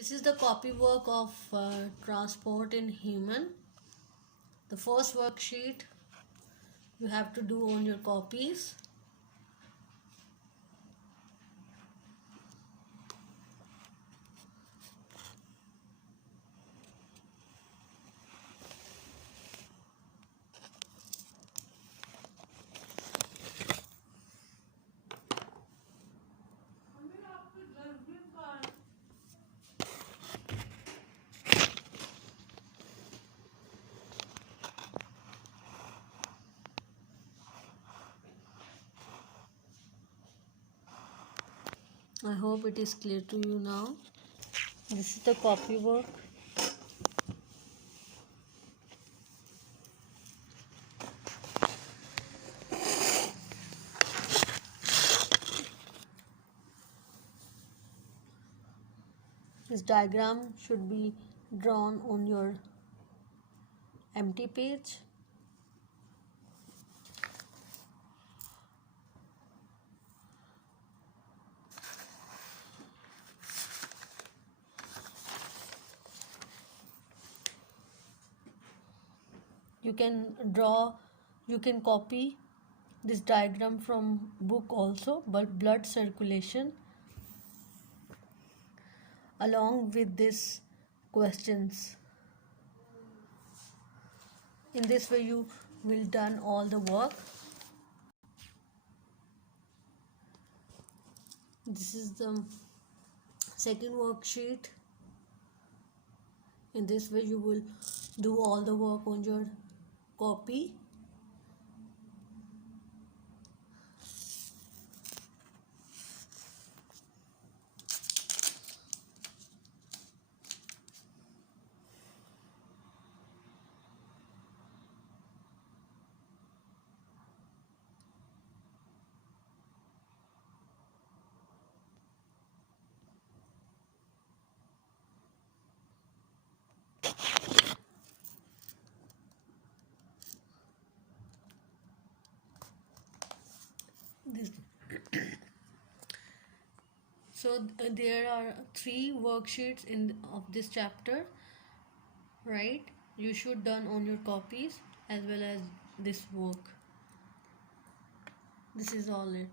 This is the copy work of transport in human. The first worksheet you have to do on your copies. I hope it is clear to you now. This is the copy work. This diagram should be drawn on your empty page. You can copy this diagram from book also, but blood circulation along with these questions. In this way you will done all the work. This is the second worksheet. In this way you will do all the work on your copy. So there are 3 worksheets of this chapter, right? You should done on your copies as well as this work. This is all it.